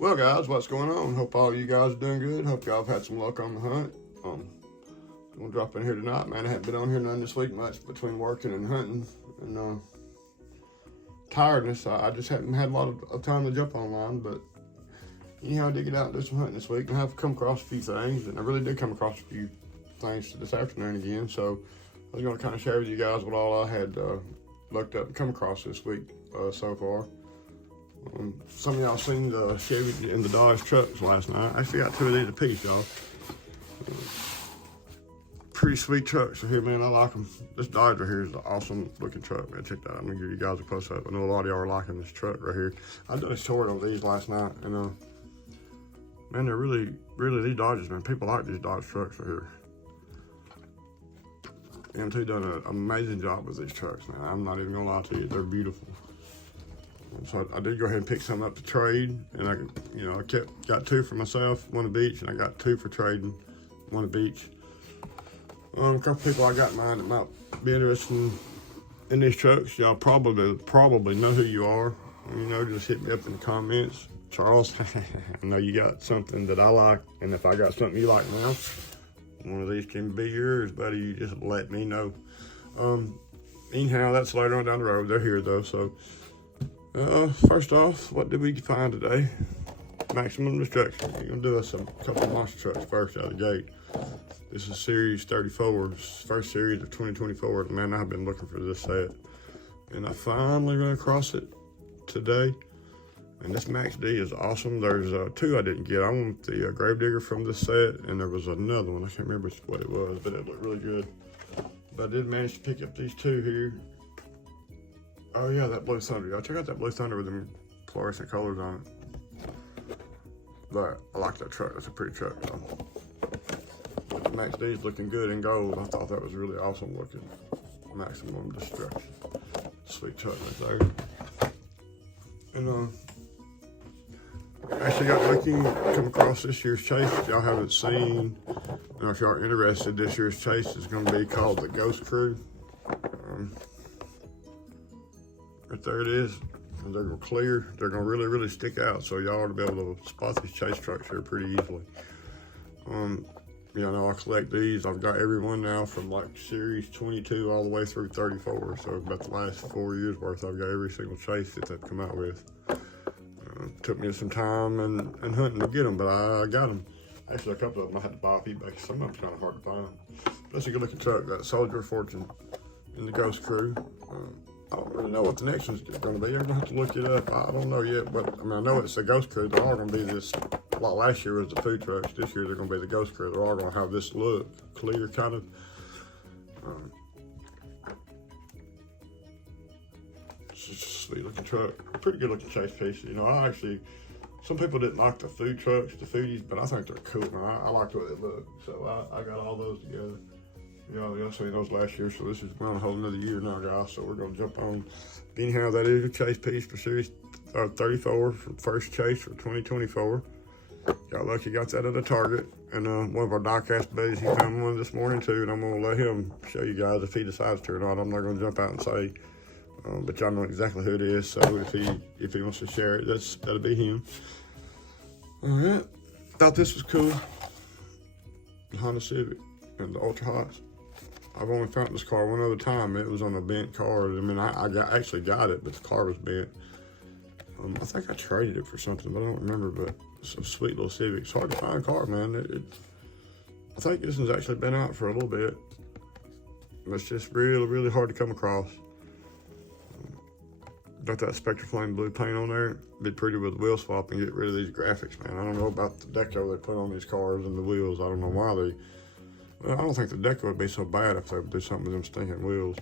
Well, guys, what's going on? Hope all you guys are doing good. Hope y'all have had some luck on the hunt. I'm gonna drop in here tonight, man. I haven't been on here none this week much between working and hunting and tiredness. I just haven't had a lot of time to jump online, but anyhow, I did get out and do some hunting this week, and I've come across a few things, and I really did come across a few things this afternoon again. So I was gonna kind of share with you guys what all I had looked up and come across this week so far. Some of y'all seen the Chevy and the Dodge trucks last night. I actually got two of these a piece, y'all. Pretty sweet trucks here, man. I like them. This Dodge right here is an awesome looking truck, man. Check that out. I'm gonna give you guys a close up. I know a lot of y'all are liking this truck right here. I done a short on these last night, and man, they're really these Dodges, man. People like these Dodge trucks right here. MT done an amazing job with these trucks, man. I'm not even gonna lie to you. They're beautiful. So I did go ahead and pick some up to trade, and I got two for myself, one of each, and I got two for trading, one of each. A couple people I got in mind that might be interested in these trucks. Y'all probably know who you are. Just hit me up in the comments. Charles, I know you got something that I like, and if I got something you like now, one of these can be yours, buddy. You just let me know. Anyhow, that's later on down the road. They're here though, so. First off, what did we find today? Maximum destruction. We're gonna do us a couple of monster trucks first out of the gate. This is Series 34, first series of 2024. Man, I've been looking for this set, and I finally ran across it today. And this Max D is awesome. There's two I didn't get. I want the Gravedigger from this set, and there was another one. I can't remember what it was, but it looked really good. But I did manage to pick up these two here. Oh yeah, that Blue Thunder. Y'all check out that Blue Thunder with them fluorescent colors on it. But I like that truck. That's a pretty truck. But the Max D's looking good in gold. I thought that was really awesome looking. Maximum destruction. Sweet truck right there. And actually got lucky come across this year's chase. If y'all haven't seen, if y'all are interested, this year's chase is going to be called the Ghost Crew. Right there it is. And they're gonna clear. They're gonna really stick out. So y'all ought to be able to spot these chase trucks here pretty easily. I know I collect these. I've got every one now from like Series 22 all the way through 34. So about the last 4 years worth, I've got every single chase that they've come out with. Took me some time and hunting to get them, but I got them. Actually, a couple of them I had to buy off eBay. Some of them's kind of hard to find. That's a good looking truck. That Soldier of Fortune in the Ghost Crew. I don't really know what the next one's going to be. I'm going to have to look it up. I don't know yet, but I know it's the Ghost Crew. They're all going to be this, like last year was the food trucks. This year they're going to be the Ghost Crew. They're all going to have this look, clear kind of. It's just a sweet looking truck. Pretty good looking chase piece. Some people didn't like the food trucks, the foodies, but I think they're cool. I like the way they look. So I got all those together. Y'all seen those last year, so this is around a whole another year now, guys. So we're gonna jump on. Anyhow, that is a chase piece for Series 34, for first chase for 2024. Got lucky, got that at a Target, and one of our diecast buddies, he found one this morning too, and I'm gonna let him show you guys if he decides to or not. I'm not gonna jump out and say, but y'all know exactly who it is. So if he wants to share it, that'll be him. All right, thought this was cool. The Honda Civic and the Ultra Hots. I've only found this car one other time. It was on a bent car. I actually got it, but the car was bent. I think I traded it for something, but I don't remember. But it's a sweet little Civic. It's hard to find a car, man. I think this one's actually been out for a little bit. It's just really hard to come across. Got that Spectre Flame blue paint on there. Be pretty with wheel swap and get rid of these graphics, man. I don't know about the deco they put on these cars and the wheels. I don't know why they. Well, I don't think the deco would be so bad if they would do something with them stinking wheels.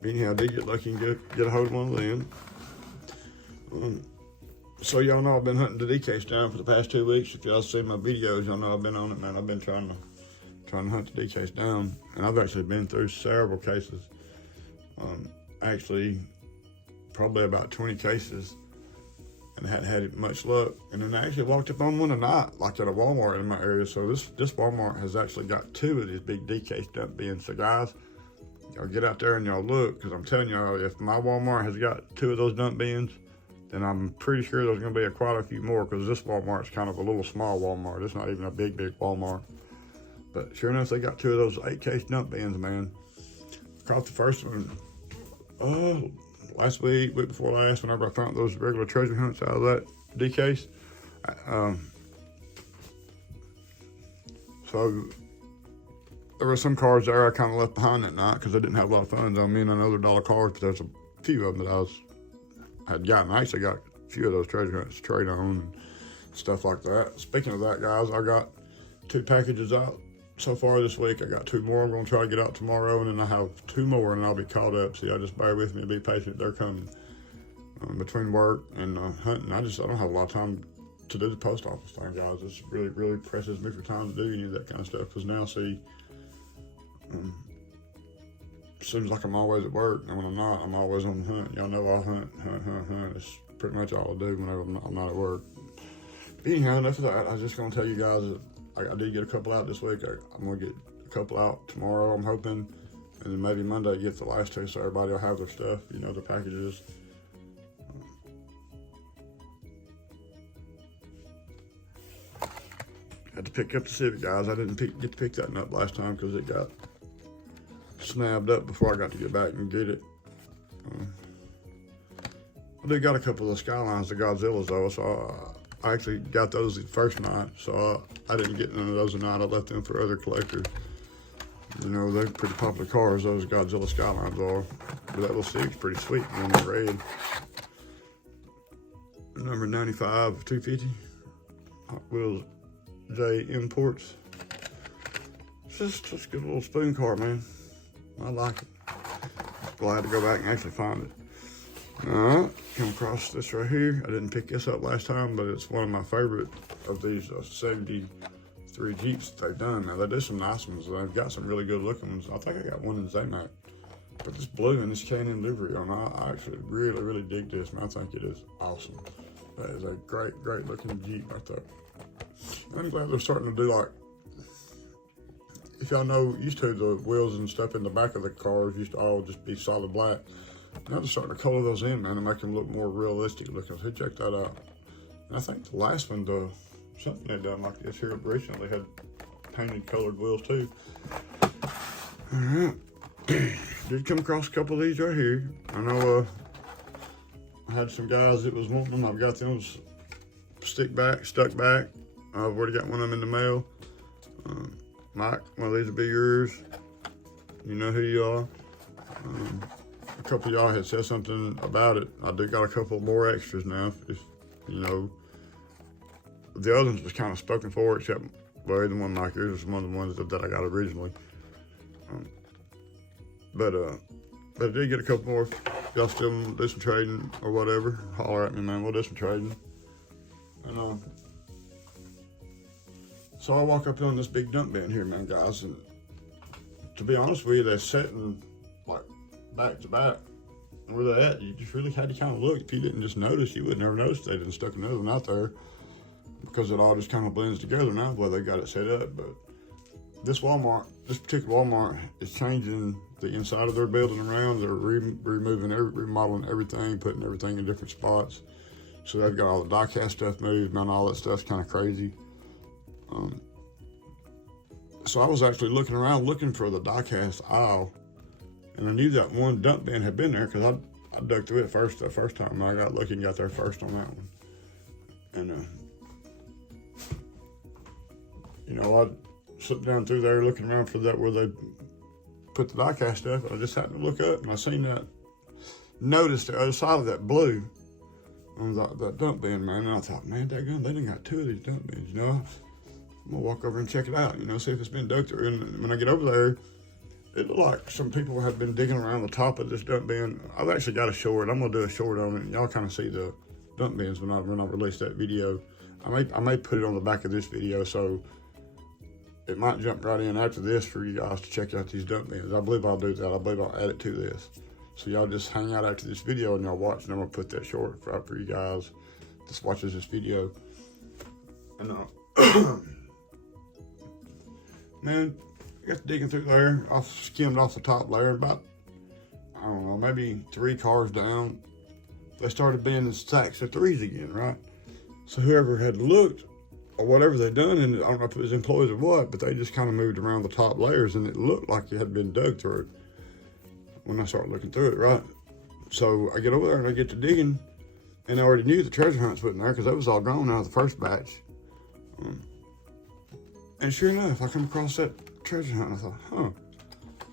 But anyhow, I did get lucky and get a hold of one of them. So y'all know I've been hunting the D-case down for the past 2 weeks. If y'all seen my videos, y'all know I've been on it, man. I've been trying to hunt the D-case down, and I've actually been through several cases. Actually, probably about 20 cases, and hadn't had much luck. And then I actually walked up on one tonight, like at a Walmart in my area. So this Walmart has actually got two of these big D-case dump bins. So guys, y'all get out there and y'all look, because I'm telling y'all, if my Walmart has got two of those dump bins, then I'm pretty sure there's going to be quite a few more, because this Walmart's kind of a little small Walmart. It's not even a big Walmart. But sure enough, they got 2 of those 8-case dump bins, man. Caught the first one last week before last, whenever I found those regular treasure hunts out of that D case. So there were some cards there I kind of left behind that night because I didn't have a lot of funds on me and another dollar cards, but there's a few of them that I had gotten. I actually got a few of those treasure hunts to trade on and stuff like that. Speaking of that, guys, I got 2 packages out so far this week. I got 2 more I'm going to try to get out tomorrow, and then I have 2 more and I'll be caught up. So y'all just bear with me and be patient. They're coming. Between work and hunting, I don't have a lot of time to do the post office thing, guys. It's really presses me for time to do any of that kind of stuff, because now, see, seems like I'm always at work, and when I'm not, I'm always on the hunt. Y'all know I hunt. It's pretty much all I do whenever I'm not at work. But anyhow, enough of that. I was just going to tell you guys that I did get a couple out this week. I'm going to get a couple out tomorrow, I'm hoping, and then maybe Monday get the last 2, so everybody will have their stuff, their packages. Had to pick up the Civic, guys. I didn't get to pick that one up last time because it got snapped up before I got to get back and get it. I did got a couple of the Skylines, the Godzillas, though, so I actually got those the first night, so I didn't get none of those tonight. I left them for other collectors. They're pretty popular cars, those Godzilla Skylines are. But that little Civic's pretty sweet, in the red. Number 95 250, Hot Wheels J Imports. It's just a good little spoon car, man. I like it. Glad to go back and actually find it. Alright, come across this right here. I didn't pick this up last time, but it's one of my favorite of these 73 Jeeps that they've done. Now, they do some nice ones. They've got some really good looking ones. I think I got one in Zamac. But this blue and this K&N livery on, I actually really dig this, man. I think it is awesome. That is a great looking Jeep right there. I'm glad they're starting to do, like, if y'all know, used to the wheels and stuff in the back of the cars used to all just be solid black. Now they're starting to color those in, man, and make them look more realistic looking. So check that out. And I think the last one, something they done like this here recently, had painted colored wheels too. All right, did come across a couple of these right here. I know I had some guys that was wanting them. I've got them stuck back. I've already got one of them in the mail. Mike, one of these will be yours. You know who you are. A couple of y'all had said something about it. I do got a couple more extras now. If the other ones was kind of spoken for, except the one like yours was one of the ones that I got originally. But I did get a couple more. If y'all still do some trading or whatever, holler at me, man. We'll do some trading. And so I walk up on this big dump bin here, man, guys, and to be honest with you, they're sitting like back to back. And where they're at, you just really had to kind of look. If you didn't just notice, you would never notice they didn't stuck another one out there, because it all just kind of blends together now the way they got it set up. But this particular Walmart is changing the inside of their building around. They're remodeling everything, putting everything in different spots. So they've got all the die-cast stuff moved, man, all that stuff's kind of crazy. So I was actually looking around looking for the die-cast aisle, and I knew that one dump bin had been there because I dug through it the first time. I got lucky and got there first on that one. And I slipped down through there looking around for that where they put the die-cast stuff, and I just happened to look up and I seen noticed the other side of that blue on that dump bin, man. And I thought, man, they done got 2 of these dump bins, I'm gonna walk over and check it out, see if it's been dug through. And when I get over there, it looked like some people have been digging around the top of this dump bin. I've actually got a short. I'm gonna do a short on it, and y'all kind of see the dump bins when I release that video. I may put it on the back of this video, so it might jump right in after this for you guys to check out these dump bins. I believe I'll do that. I believe I'll add it to this. So y'all just hang out after this video and y'all watch, and I'm gonna put that short out for you guys. Just watches this video. And man, I got digging through there. I skimmed off the top layer about, I don't know, maybe 3 cars down, they started being in stacks of threes again, right? So whoever had looked, or whatever they'd done, and I don't know if it was employees or what, but they just kind of moved around the top layers, and it looked like it had been dug through when I started looking through it, right? So I get over there and I get to digging, and I already knew the treasure hunts wasn't there because that was all gone out of the first batch. And sure enough, I come across that treasure hunt, and I thought, huh,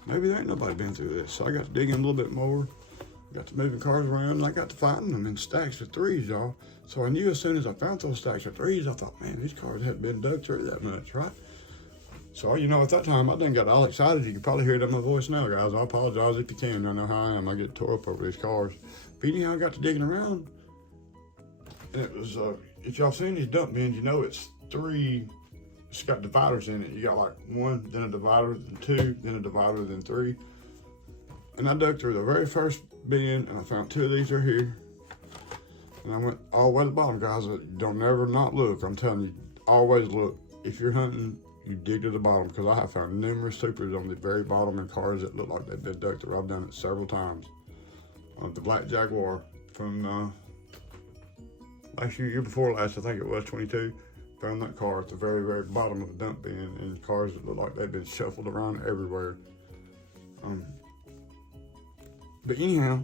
maybe there ain't nobody been through this. So I got to digging a little bit more, got to moving cars around, and I got to finding them in stacks of threes, y'all. So I knew as soon as I found those stacks of threes, I thought, man, these cars hadn't been dug through that much, right? So, you know, at that time, I done got all excited. You can probably hear it in my voice now, guys. I apologize if you can. I know how I am. I get tore up over these cars. But anyhow, I got to digging around, and it was, if y'all seen these dump bins, you know it's three. It's got dividers in it. You got like one, then a divider, then two, then a divider, then three. And I dug through the very first bin, and I found two of these right here. And I went all the way to the bottom, guys. Don't never not look. I'm telling you, always look. If you're hunting, you dig to the bottom, because I have found numerous supers on the very bottom in cars that look like they've been dug through. I've done it several times. The black Jaguar from last year before last, I think it was 22. Found that car at the very, very bottom of the dump bin, and cars that look like they've been shuffled around everywhere. But anyhow,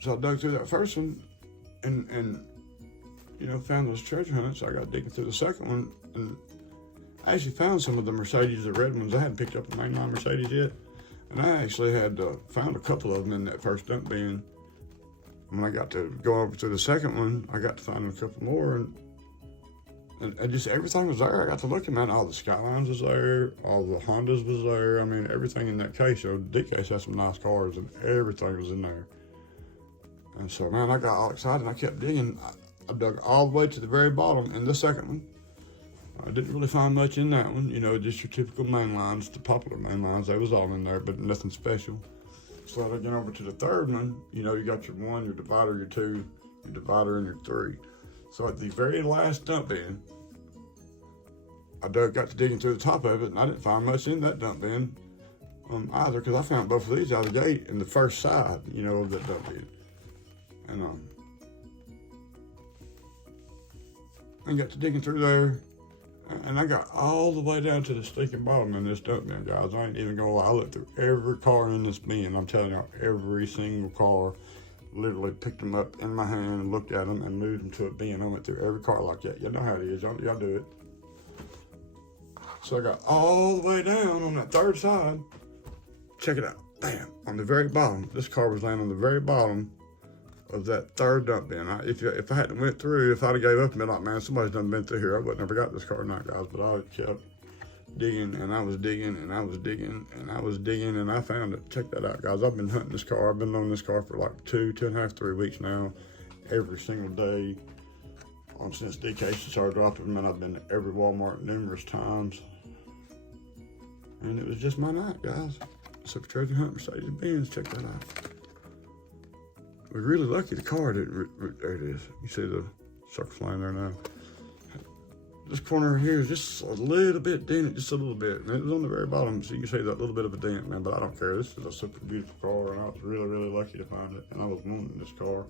so I dug through that first one, and you know, found those treasure hunts. I got digging through the second one, and I actually found some of the Mercedes, the red ones. I hadn't picked up the mainline Mercedes yet, and I actually had found a couple of them in that first dump bin. When I got to go over to the second one, I got to find a couple more, and just everything was there. I got to looking, man. All the Skylines was there, all the Hondas was there. I mean, everything in that case. So D case had some nice cars, and everything was in there. And so, man, I got all excited. I kept digging. I dug all the way to the very bottom in the second one. I didn't really find much in that one. You know, just your typical main lines, the popular main lines. They was all in there, but nothing special. So I get over to the third one. You know, you got your one, your divider, your two, your divider, and your three. So at the very last dump bin, I got to digging through the top of it, and I didn't find much in that dump bin either, because I found both of these out of the gate in the first side, you know, of that dump bin. And I got to digging through there, and I got all the way down to the stinking bottom in this dump bin, guys. I ain't even gonna lie. I looked through every car in this bin. I'm telling you, every single car. Literally picked them up in my hand and looked at them and moved them to a bin. I went through every car like that. You know how it is. Y'all do it. So I got all the way down on that third side. Check it out. Bam. On the very bottom. This car was laying on the very bottom of that third dump bin. If I hadn't went through, if I'd have gave up and been like, man, somebody's done been through here, I wouldn't have got this car tonight, guys. But I kept digging, and I was digging, and I was digging, and I was digging, and I found it. Check that out, guys. I've been hunting this car. I've been on this car for like 2.5, 3 weeks now, every single day. Since DK started dropping them, and I've been to every Walmart numerous times. And it was just my night, guys. So for treasure hunt Mercedes-Benz, check that out. We're really lucky the car didn't, there it is. You see the circle line there now. This corner here is just a little bit dented, just a little bit. And it was on the very bottom, so you can see that little bit of a dent, man, but I don't care. This is a super beautiful car, and I was really, really lucky to find it. And I was wanting this car.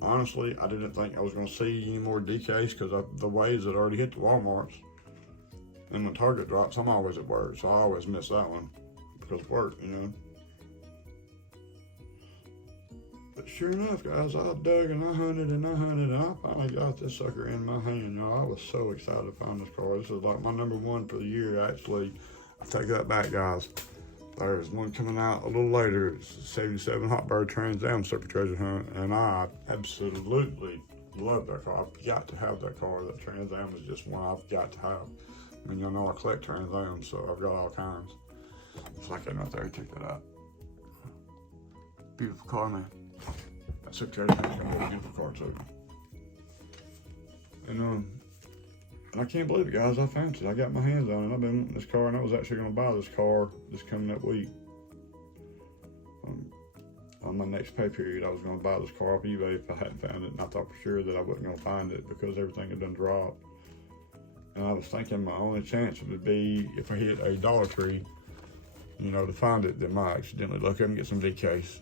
Honestly, I didn't think I was gonna see any more DKs, because the waves that already hit the Walmarts. And when Target drops, I'm always at work, so I always miss that one because of work, you know. But sure enough, guys, I dug and I hunted and I hunted, and I finally got this sucker in my hand, y'all. I was so excited to find this car. This is like my #1 for the year, actually. I take that back, guys. There's one coming out a little later. It's a 77 Hotbird Trans Am Super Treasure Hunt, and I absolutely love that car. I've got to have that car. That Trans Am is just one I've got to have. I mean, y'all know I collect Trans Ams, so I've got all kinds. It's like that right there. Check that out. Beautiful car, man. That Super Treasure Hunt's gonna be a beautiful car too. And I can't believe it, guys. I found it. I got my hands on it. I've been wanting this car, and I was actually gonna buy this car this coming up week. On my next pay period, I was gonna buy this car off eBay if I hadn't found it, and I thought for sure that I wasn't gonna find it because everything had done dropped. And I was thinking my only chance would be if I hit a Dollar Tree, you know, to find it, then I accidentally look up and get some DKs.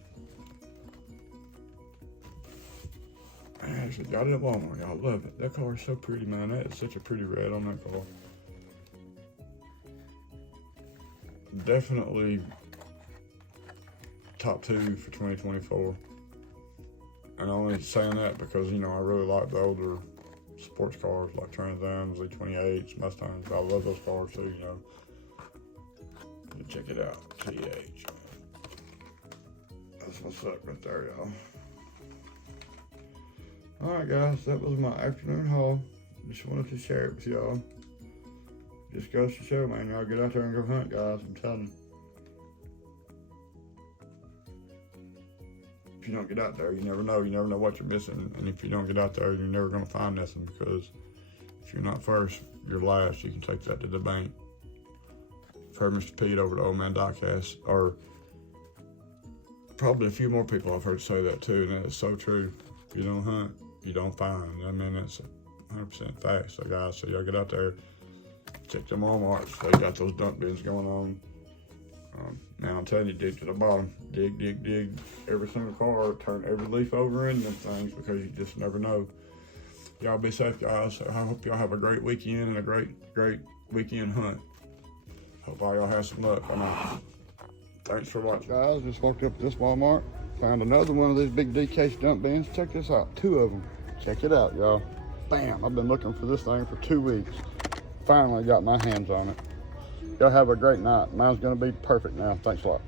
I actually got it at Walmart. Y'all love it. That car is so pretty, man. That is such a pretty red on that car. Definitely top 2 for 2024. And I'm only saying that because, you know, I really like the older sports cars like Trans Ams, E28s, Mustangs. I love those cars too, you know. Check it out, TH. That's what's up right there, y'all. Alright guys, that was my afternoon haul. Just wanted to share it with y'all. Just goes to show, man, y'all get out there and go hunt, guys, I'm telling you. If you don't get out there, you never know what you're missing. And if you don't get out there, you're never gonna find nothing, because if you're not first, you're last. You can take that to the bank. I've heard Mr. Pete over to Old Man Diecast, or probably a few more people I've heard say that too, and that is so true. If you don't hunt, you don't find. I mean, that's 100% fact. So guys, so y'all get out there, check them Walmarts. They got those dump bins going on. Man, I'm telling you, dig to the bottom. Dig, dig, dig every single car. Turn every leaf over in them things, because you just never know. Y'all be safe, guys. I hope y'all have a great weekend and a great weekend hunt. Hope all y'all have some luck. I'm out. Thanks for watching. Guys, just walked up to this Walmart. Found another one of these big D-case dump bins. Check this out. 2 of them. Check it out, y'all. Bam. I've been looking for this thing for 2 weeks. Finally got my hands on it. Y'all have a great night. Mine's going to be perfect now. Thanks a lot.